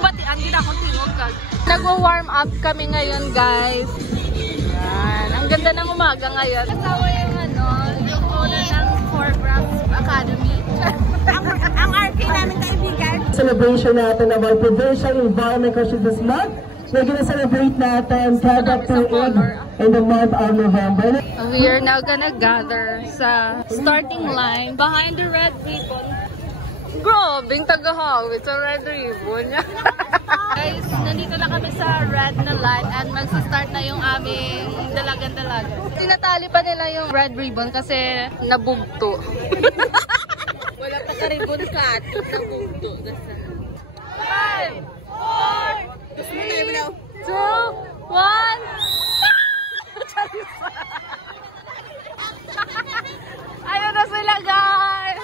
batian, hindi na akong tingog kag. Nagwa-warm up kami ngayon, guys. Yan. Ang ganda ng umaga ngayon. Kasawa yung yung owner ng Choreograph Academy. ang RK namin kaibigan. Celebration natin about Provincial Environment Consciousness Month. We're gonna celebrate natin Tagap Tuig in the month of November. We are now gonna gather sa starting line behind the red ribbon. Grabing tagahawit sa red ribbon. Guys, nandito na kami sa red na line and magsa-start na yung aming dalagan-dalagan. Tinatali pa nila yung red ribbon kasi nabugto. Wala pa ka ribbon cut. Nabugto. 5, 4, 3, 2, 1. Ayun na sila, guys.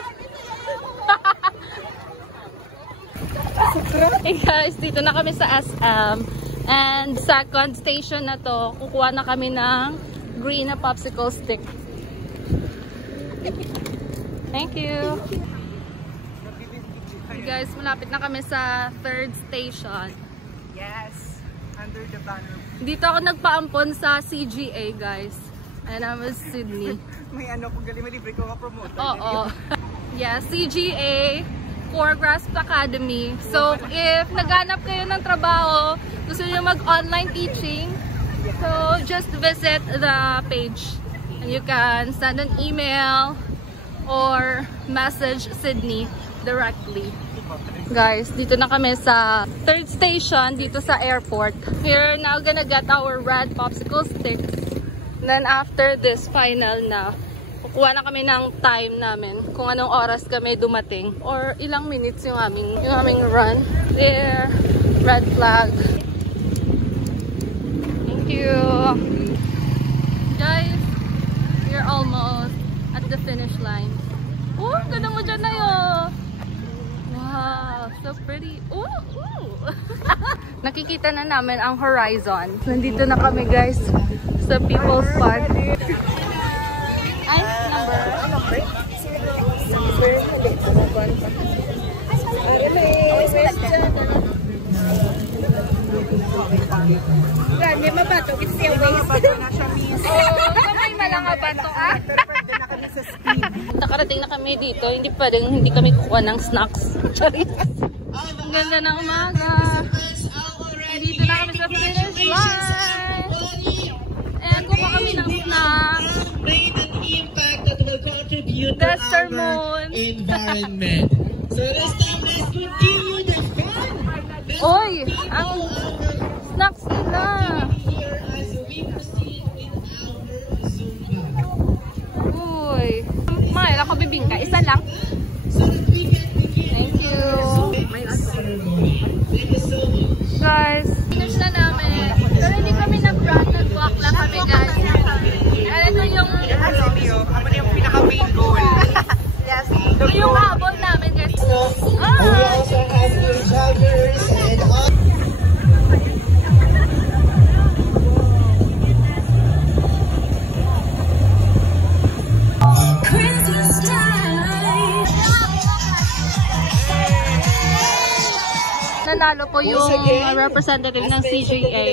Hey guys, dito na kami sa SM and second station na to, kukuha na kami ng green na popsicle stick. Thank you. Hey guys, malapit na kami sa third station. Yes, under the banner. Dito ako nagpaampon sa CGA, guys. And I'm with Sydney. May ano kung galing malibre ko ka-promote. Oo. Yeah, CGA Choreograph Academy. So, if naghanap kayo ng trabaho, gusto niyo mag-online teaching, so just visit the page. And you can send an email or message Sydney directly. Guys, dito na kami sa third station dito sa airport. We're now gonna get our red popsicle sticks. Then after this, final na. Kukuha na kami ng time namin kung anong oras kami dumating or ilang minutes yung aming run. There, red flag. Thank you. Guys, we're almost at the finish line. Oh, ganda mo dyan na yun. Wow, so pretty. Ooh, ooh. Nakikita na namin ang horizon. Nandito na kami, guys, sa People's Park. Ice number? May mabato, it's still waste. Oo, kamay malanga bato ah. Nakarating na kami dito, hindi kami kukuha ng snacks. Ang ganda ng umaga. Dito na kami sa finish line. And kukuha kami ng snacks. That's our moon. Environment. So this time, let's continue the fun. Oy, ang snacks nila. Here as we proceed with our Zumba. Uy. Mahal ako bibingka. Isa lang. So that we can begin. Thank you. Thank you so much. Guys, finish na namin. Pero hindi kami nag-run. Nag-walk lang kami, guys. And ito yung Ano yung pinaka-main goal? Yes. ito yung habol namin, guys. We also have your joggers and all. Nanalo po yung representative ng CGA.